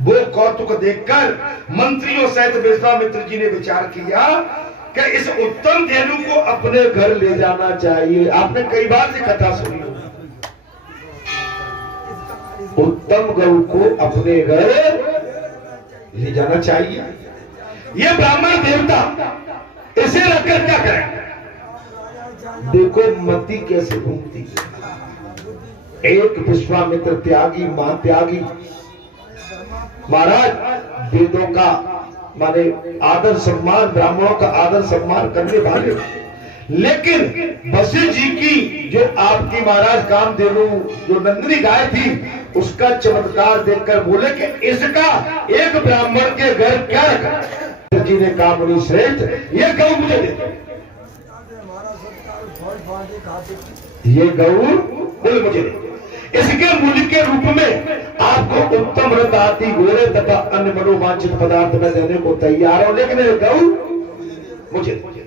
वो कौतुक देखकर मंत्रियों सहित विश्वामित्र जी ने विचार किया कि इस उत्तम धेनु को अपने घर ले जाना चाहिए। आपने कई बार ये कथा सुनी, उत्तम गौ को अपने घर ले जाना चाहिए। ये ब्राह्मण देवता इसे रखकर क्या करें? देखो मति कैसे घूमती है। एक विश्वामित्र त्यागी, महात्यागी, महाराज वेदों का माने आदर सम्मान, ब्राह्मणों का आदर सम्मान करने वाले, लेकिन वशिष्ठ जी की जो आपकी महाराज कामधेनु जो नंदिनी गाय थी, उसका चमत्कार देखकर बोले कि इसका एक ब्राह्मण के घर क्या रखा। जी ने कहा मुनि श्रेष्ठ, ये गौ मुझे दे दो, ये गौ मुझे दे दो। इसके मूल्य के रूप में आपको उत्तम रथ, हाथी, घोड़े तथा अन्य मनोवांछित पदार्थ में देने को तैयार हो, लेकिन ये गौ मुझे दे।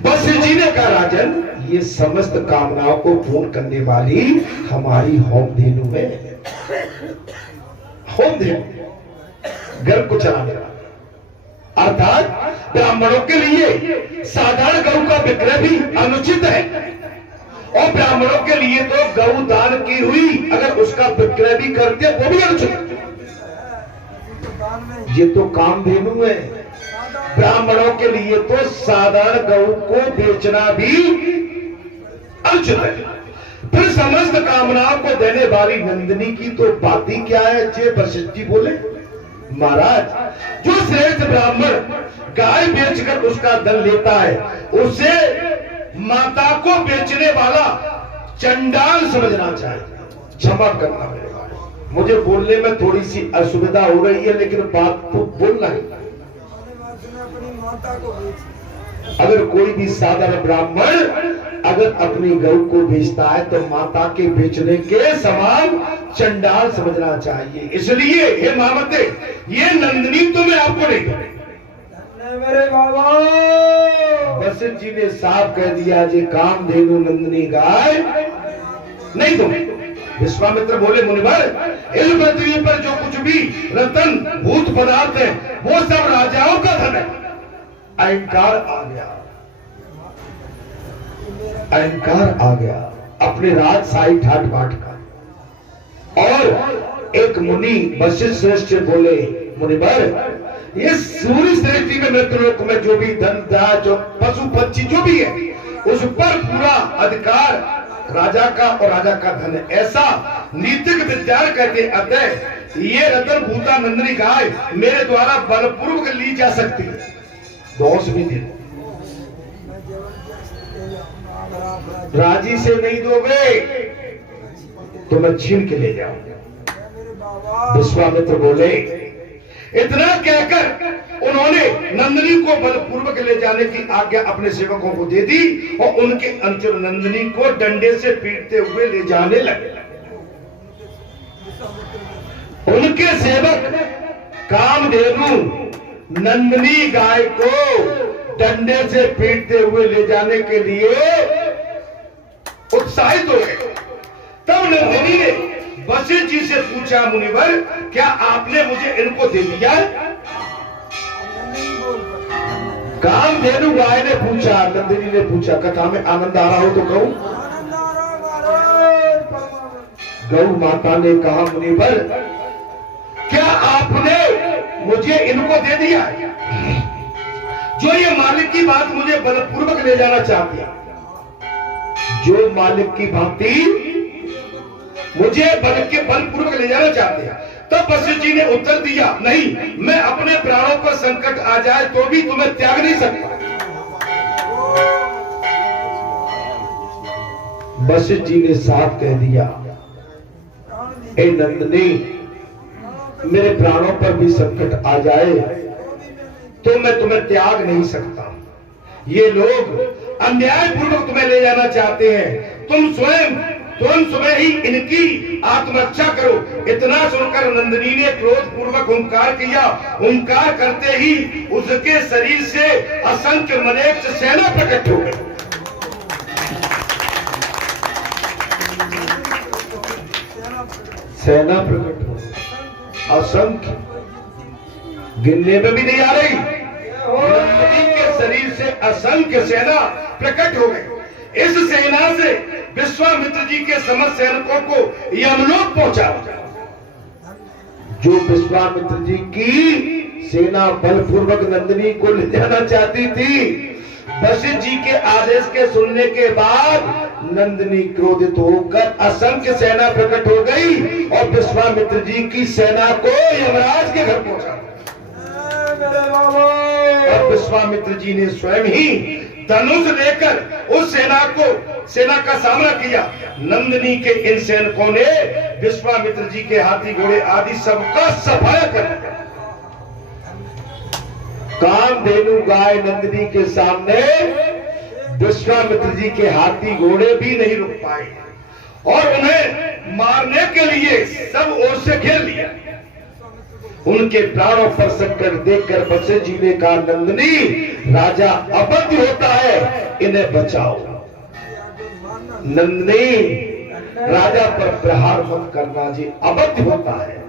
वशिष्ठ जी ने कहा राजन, ये समस्त कामनाओं को पूर्ण करने वाली हमारी होम धेनु है। होम धेनु घर को चलाने वाला, अर्थात ब्राह्मणों के लिए साधारण गौ का विक्रय भी अनुचित है, और ब्राह्मणों के लिए तो गौ दान की हुई अगर उसका विक्रय भी करते वो भी अनुचित है। ये तो कामधेनु है, ब्राह्मणों के लिए तो साधारण गौ को बेचना भी अनुचित है। फिर समस्त कामनाओं को देने वाली नंदिनी की तो बात ही क्या है। जे वशिष्ठ जी बोले महाराज, जो श्रेष्ठ ब्राह्मण गाय बेचकर उसका धन लेता है, उसे माता को बेचने वाला चंडाल समझना चाहिए। क्षमा करना मेरे भाई, मुझे बोलने में थोड़ी सी असुविधा हो रही है, लेकिन बात तो बोलना ही। अगर कोई भी साधारण ब्राह्मण अगर अपनी गौ को बेचता है तो माता के बेचने के समान चंडाल समझना चाहिए। इसलिए हे मामते, ये नंदिनी तो मैं आपको नहीं दूंगा। मेरे बाबा वशिष्ठ जी ने साफ कह दिया, जी कामधेनु नंदिनी गाय नहीं दूंगा। विश्वामित्र बोले मुनिवर, इस पृथ्वी पर जो कुछ भी रतन भूत पदार्थ है वो सब राजाओं का धन है। अहंकार आ गया, अहंकार आ गया अपने राजशाही ठाट बाट का। और एक मुनि वशिष्ठ श्रेष्ठ बोले मुनिवर, ये सूर्य सृष्टि में मृत्युलोक में जो भी धन था, जो पशु पक्षी जो भी है, उस पर पूरा अधिकार राजा का और राजा का धन है। ऐसा नीतिक विचार करके अतः ये रतन भूता नंदिनी गाय मेरे द्वारा बलपूर्वक ली जा सकती है। दोष भी दे, राजी से नहीं दोगे तो मैं छीन के ले जाऊंगा। विश्वामित्र बोले, इतना कहकर उन्होंने नंदिनी को बलपूर्वक ले जाने की आज्ञा अपने सेवकों को दे दी और उनके अनुचर नंदिनी को डंडे से पीटते हुए ले जाने लगे। उनके सेवक कामधेनु नंदिनी गाय को डंडे से पीटते हुए ले जाने के लिए उत्साहित हो गए। तब नंदिनी ने वशिष्ठ जी से पूछा, मुनिवर क्या आपने मुझे इनको दे दिया? कामधेनु गाय ने पूछा, नंदिनी ने पूछा, कथा में आनंद आ रहा हो तो कहूं? गौ माता ने कहा, मुनिवर क्या आपने मुझे इनको दे दिया? जो ये मालिक की बात मुझे बलपूर्वक ले जाना चाहती है, जो मालिक की भांति मुझे बलपूर्वक ले जाना चाहते हैं। तब वशिष्ठ जी ने उत्तर दिया, नहीं, मैं अपने प्राणों पर संकट आ जाए तो भी तुम्हें त्याग नहीं सकता। वशिष्ठ जी ने साफ कह दिया, ए नंदिनी, मेरे प्राणों पर भी संकट आ जाए तो मैं तुम्हें त्याग नहीं सकता। ये लोग अन्यायपूर्वक तुम्हें ले जाना चाहते हैं, तुम स्वयं ही इनकी आत्मरक्षा करो। इतना सुनकर नंदिनी ने क्रोध पूर्वक हुंकार किया। हुंकार करते ही उसके शरीर से असंख्य मनेक्ष सेना प्रकट हो गई। सेना प्रकट हो, असंख्य गिनने में भी नहीं आ रही। नंदिनी के शरीर से असंख्य सेना प्रकट हो गई। इस सेना से विश्वामित्र जी के समस्त सैनिकों को यमलोक पहुंचा। जो विश्वामित्र जी की सेना बलपूर्वक नंदिनी को ले जाना चाहती थी, वशिष्ठ जी के आदेश के सुनने के बाद नंदिनी क्रोधित होकर असंख्य सेना प्रकट हो गई और विश्वामित्र जी की सेना को यमराज के घर पहुंचा। और विश्वामित्र जी ने स्वयं ही धनुष लेकर उस सेना का सामना किया। नंदिनी के इन सैनिकों ने विश्वामित्र जी के हाथी घोड़े आदि सबका सफाया कर दिया। कामधेनु गाय नंदिनी के सामने विश्वामित्र जी के हाथी घोड़े भी नहीं रुक पाए और उन्हें मारने के लिए सब ओर से घेर लिया। उनके प्राणों पर संकट देखकर वशिष्ठ जी ने कहा, नंदिनी राजा अबद्ध होता है, इन्हें बचाओ। नंदिनी राजा पर प्रहार मत करना जी, अबद्ध होता है,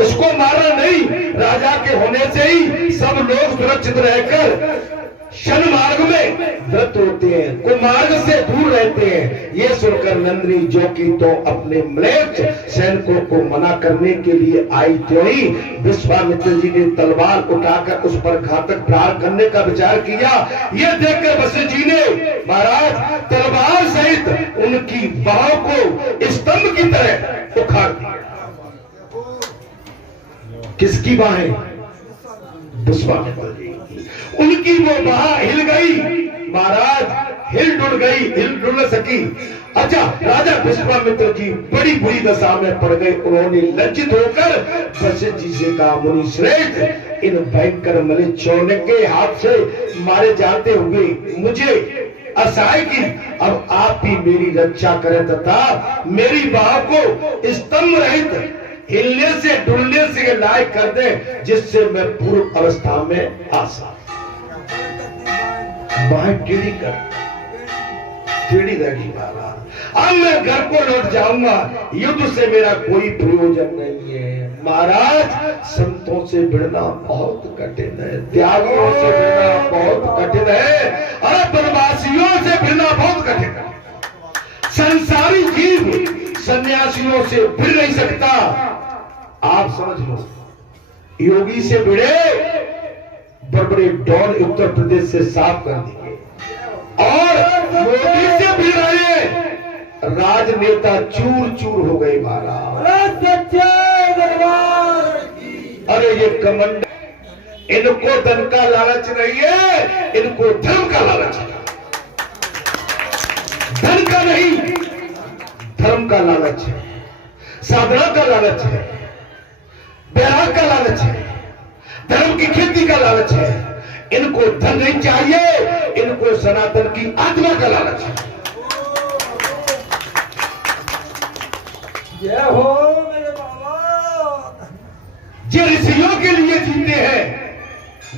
इसको मारना नहीं। राजा के होने से ही सब लोग सुरक्षित रहकर शन मार्ग में व्रत होते हैं, कुमार्ग से दूर रहते हैं। ये सुनकर नंदिनी जो कि तो अपने म्लेच्छ सैनिकों को मना करने के लिए आई, तो ही विश्वामित्र जी ने तलवार उठाकर उस पर घातक प्रहार करने का विचार किया। ये देखकर वशिष्ठ जी ने महाराज तलवार सहित उनकी बाहों को स्तंभ की तरह उखाड़ दिया। किसकी बाहें? विश्वामित्र जी। उनकी वो बाह हिल गई महाराज, हिल डुल न सकी। अच्छा, राजा विश्वामित्र जी बड़ी बुरी दशा में पड़ गए। उन्होंने लज्जित होकर वशिष्ठ जी से कहा, मुनि श्रेष्ठ, इन भयंकर मलिच्चौने के हाथ से मारे जाते हुए मुझे असहाय की, अब आप ही मेरी रक्षा करें तथा मेरी बाह को स्तंभ रहित हिलने से डुलने से लायक कर दे, जिससे मैं पूर्व अवस्था में आ सकूं। बाहें टेढ़ी रहेगी महाराज। अब मैं घर को लौट जाऊंगा, युद्ध से मेरा कोई प्रयोजन नहीं है। महाराज संतों से भिड़ना बहुत कठिन है, त्यागियों से भिड़ना बहुत कठिन है, और वनवासियों से भिड़ना बहुत कठिन है। संसारी जीव सन्यासियों से भिड़ नहीं सकता। आप समझ लो, योगी से भिड़े, बड़े डॉन उत्तर प्रदेश से साफ कर दिए, और मोदी से भिड़ रहे राजनेता चूर चूर हो गए महाराज। अरे ये कमंड, इनको धन का लालच नहीं है, इनको धर्म का लालच है। धन का नहीं, धर्म का लालच है, साधना का लालच है, वैराग का लालच है, धर्म की खेती का लालच है। इनको धन नहीं चाहिए, इनको सनातन की आत्मा का लालच है। जय हो मेरे बाबा। जो ऋषियों के लिए जीते हैं,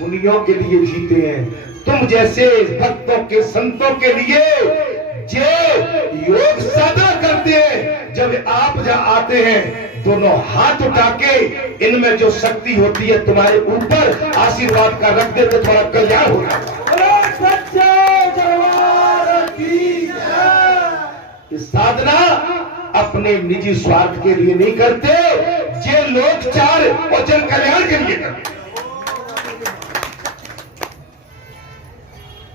मुनियों के लिए जीते हैं, तुम जैसे भक्तों के संतों के लिए जो योग साधना करते हैं, जब आप जहां आते हैं दोनों हाथ उठा के इनमें जो शक्ति होती है तुम्हारे ऊपर आशीर्वाद का रख दे तो तुम्हारा कल्याण होगा। इस साधना अपने निजी स्वार्थ के लिए नहीं करते, जे लोग चार और जन कल्याण के लिए करते।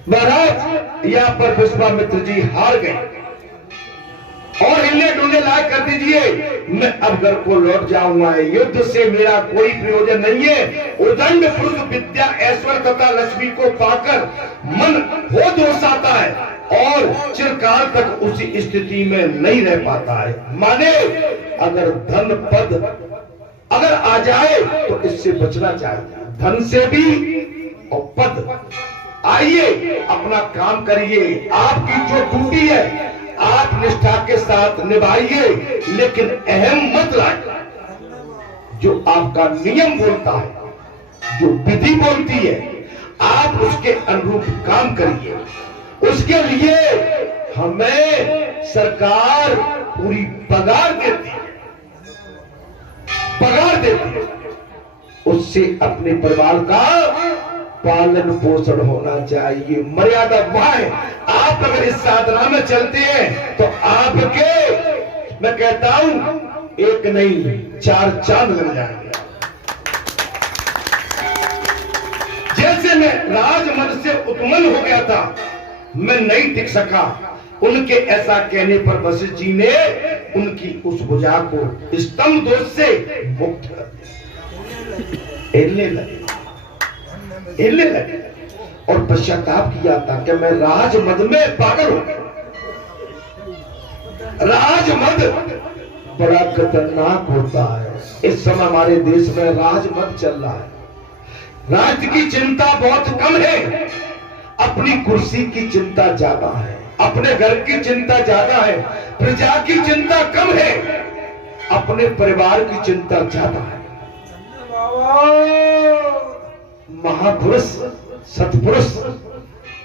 महाराज यहाँ पर विश्वामित्र जी हार गए और हिलने डुलने लायक कर दीजिए, मैं अब घर को लौट जाऊंगा, युद्ध से मेरा कोई प्रयोजन नहीं है। उदंड पुरुष विद्या ऐश्वर्य तथा लक्ष्मी को पाकर मन हो दोष आता है और चिरकाल तक उसी स्थिति में नहीं रह पाता है। माने अगर धन पद अगर आ जाए तो इससे बचना चाहिए, धन से भी और पद। आइए अपना काम करिए, आपकी जो ड्यूटी है आप निष्ठा के साथ निभाइए, लेकिन अहम मत लाइए। जो आपका नियम बोलता है, जो विधि बोलती है, आप उसके अनुरूप काम करिए। उसके लिए हमें सरकार पूरी पगार देती है, पगार देती है। उससे अपने परिवार का पालन पोषण होना चाहिए। मर्यादा वह है। आप अगर इस साधना में चलते हैं तो आपके, मैं कहता हूं, एक नहीं 4 चांद लग जाएंगे। जैसे मैं राजमद से उत्मन हो गया था, मैं नहीं टिक सका, उनके ऐसा कहने पर वशिष्ठ जी ने उनकी उस भुजा को स्तंभ दोष से मुक्त कर दिया। हिलने लगे और पश्चाताप किया था कि मैं राजमद में पागल हो गया। राजमद बड़ा खतरनाक होता है। इस समय हमारे देश में राजमद चल रहा है। राज्य की चिंता बहुत कम है, अपनी कुर्सी की चिंता ज्यादा है, अपने घर की चिंता ज्यादा है, प्रजा की चिंता कम है, अपने परिवार की चिंता ज्यादा है। महापुरुष सत्पुरुष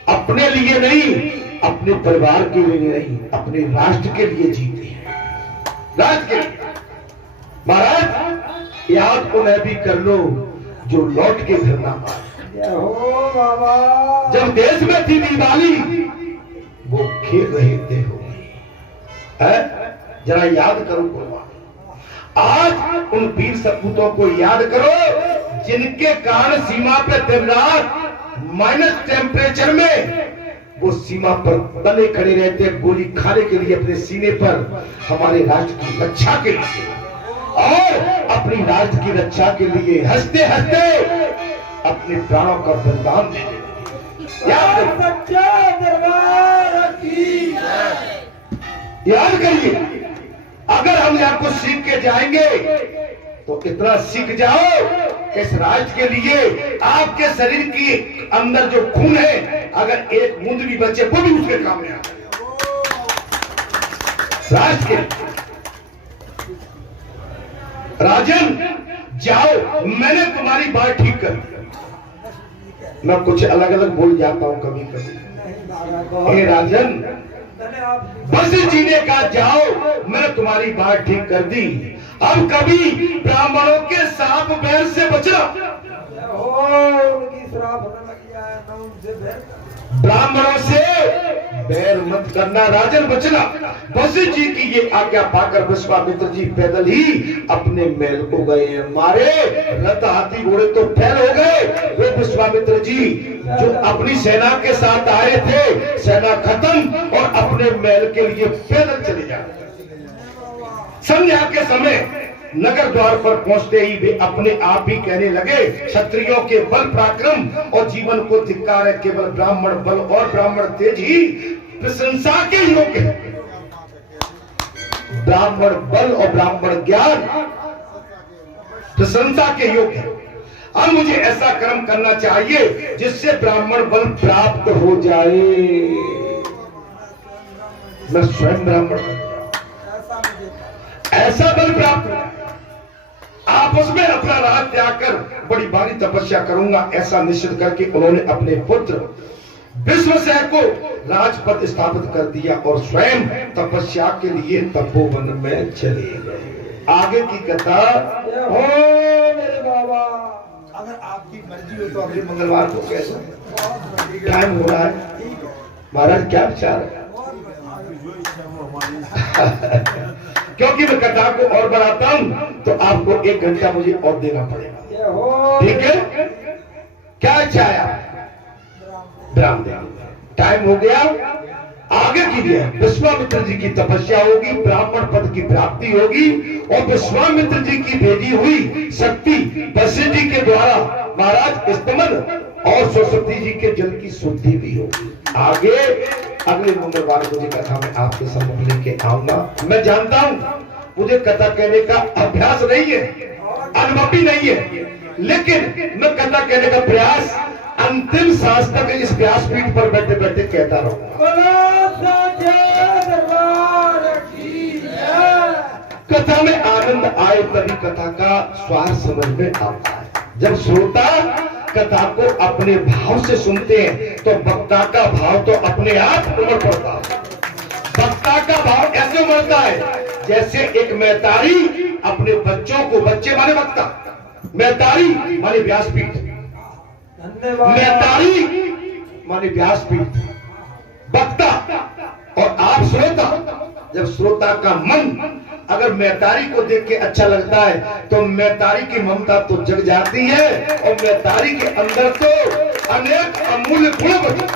अपने लिए नहीं, अपने परिवार के लिए नहीं, अपने राष्ट्र के लिए जीते हैं। राष्ट्र के लिए। महाराज याद उन्हें भी कर लो जो लौट के घर ना पाए। जब देश में थी दिवाली, वो खेल रहे थे जरा याद करो कुर्बान। आज उन वीर सपूतों को याद करो जिनके कारण सीमा पे दिन रात माइनस टेम्परेचर में वो सीमा पर बने खड़े रहते, गोली खाने के लिए अपने सीने पर, हमारे राष्ट्र की रक्षा के लिए और अपनी राष्ट्र की रक्षा के लिए हंसते हंसते अपने प्राणों का बलिदान दे देते। याद करिए, अगर हम यहाँ कुछ सीख के जाएंगे तो इतना सीख जाओ कि इस राष्ट्र के लिए आपके शरीर की अंदर जो खून है, अगर एक बूंद भी बचे वो भी उसके काम में आ राष्ट्र के। राजन जाओ, मैंने तुम्हारी बात ठीक कर दी। मैं कुछ अलग अलग बोल जाता हूं कभी कभी। हे राजन, वशिष्ठ जी ने कहा जाओ, मैंने तुम्हारी बात ठीक कर दी, अब कभी ब्राह्मणों के साप बैर से बचना। ब्राह्मणों से बैर मत करना राजन, बचना। वशिष्ठ जी की ये आज्ञा पाकर विश्वामित्र जी पैदल ही अपने महल को गए हैं। मारे रथ हाथी घोड़े तो फैल हो गए। वे विश्वामित्र जी जो अपनी सेना के साथ आए थे, सेना खत्म और अपने महल के लिए पैदल चले जाते। संध्या के समय नगर द्वार पर पहुंचते ही वे अपने आप ही कहने लगे, क्षत्रियों के बल पराक्रम और जीवन को धिक्कार है, केवल ब्राह्मण बल और ब्राह्मण तेज ही प्रशंसा के योग्य है। ब्राह्मण बल और ब्राह्मण ज्ञान प्रशंसा के योग्य है। अब मुझे ऐसा कर्म करना चाहिए जिससे ब्राह्मण बल प्राप्त हो जाए। मैं स्वयं ब्राह्मण बन जाऊं, ऐसा बल प्राप्त हो। आपस में अपना राज त्याग कर बड़ी भारी तपस्या करूंगा, ऐसा निश्चित करके उन्होंने अपने पुत्र विश्वसेन को राजपद स्थापित कर दिया और स्वयं तपस्या के लिए तपोवन में चले गए। आगे की कथा हो मेरे बाबा। अगर आपकी मर्जी हो तो अगले मंगलवार को कैसा टाइम हो रहा है, महाराज क्या विचार है? क्योंकि मैं कथा को और बढ़ाता हूं तो आपको 1 घंटा मुझे और देना पड़ेगा, ठीक है? क्या इच्छा है? ब्राह्मण टाइम हो गया, आगे की गया। विश्वामित्र जी की तपस्या होगी, ब्राह्मण पद की प्राप्ति होगी और विश्वामित्र जी की भेजी हुई शक्ति वशिष्ठ जी के द्वारा महाराज स्तमन और सरस्वती जी के जल की शुद्धि भी होगी। आगे अगले मंगलवार को कथा में आपके सम्मुख लेके आऊंगा। मैं जानता हूं मुझे कथा कहने का अभ्यास नहीं है, अनुभव भी नहीं है, लेकिन मैं कथा कहने का प्रयास अंतिम सांस तक इस व्यासपीठ पर बैठे बैठे कहता रहूंगा। कथा में आनंद आए तभी कथा का स्वार समझ में आता है। जब श्रोता कथा को अपने भाव से सुनते हैं तो वक्ता का भाव तो अपने आप उमड़ पड़ता है। वक्ता का भाव ऐसे उमड़ता है जैसे एक महतारी अपने बच्चों को, बच्चे माने वक्ता, मैतारी माने व्यासपीठ, मैतारी माने व्यासपीठ, वक्ता और आप श्रोता। जब श्रोता का मन अगर मैतारी को देख के अच्छा लगता है तो मैतारी की ममता तो जग जाती है और मैतारी के अंदर तो अनेक अमूल्य गुण बचे।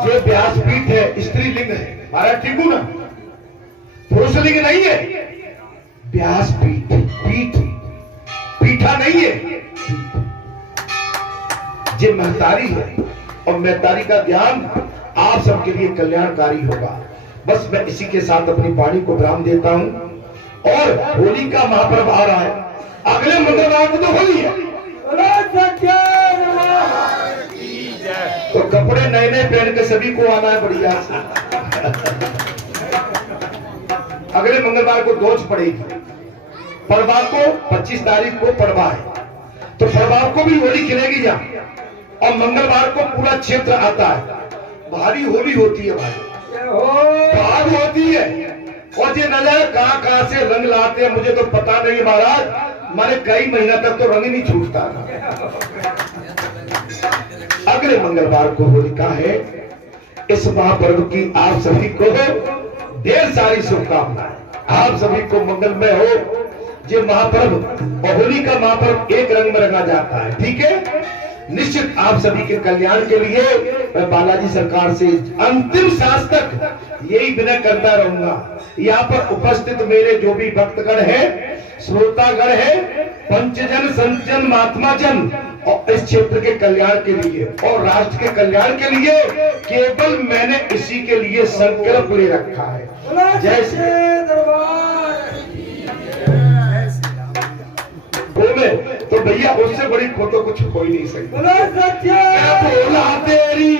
जो व्यासपीठ है स्त्रीलिंग है, महाराज ठीक हूं ना, पुरुष लिंग नहीं है। व्यासपीठ, पीठ, पीठा नहीं है, ये महतारी है और महतारी का ज्ञान आप सबके लिए कल्याणकारी होगा। बस मैं इसी के साथ अपनी वाणी को विराम देता हूं। और होली का महापर्व आ रहा है, अगले मंगलवार को तो होली है, तो कपड़े नए नए पहन के सभी को आना है बढ़िया से। अगले मंगलवार को दोष पड़ेगी, पड़वा को 25 तारीख को पड़वा है, तो पड़वा को भी होली खेलेगी यहाँ, और मंगलवार को पूरा क्षेत्र आता है। भारी होली होती है भाई, बात होती है। और ये न जाए कहां से रंग लाते हैं मुझे तो पता नहीं महाराज, माने कई महीना तक तो रंग ही नहीं छूटता था। अगले मंगलवार को होलिका है। इस महापर्व की आप सभी को ढेर सारी शुभकामनाएं, आप सभी को मंगलमय हो। ये महापर्व और होली का महापर्व एक रंग में रंगा जाता है, ठीक है। निश्चित आप सभी के कल्याण के लिए मैं बालाजी सरकार से अंतिम सांस तक यही विनय करता रहूंगा। यहाँ पर उपस्थित मेरे जो भी भक्तगण है, श्रोतागण है, पंचजन, संतजन, महात्मा जन, और इस क्षेत्र के कल्याण के लिए और राष्ट्र के कल्याण के लिए केवल मैंने इसी के लिए संकल्प ले रखा है। जय श्री तो भैया उससे बड़ी फोटो कुछ हो ही नहीं सकती। बोला तेरी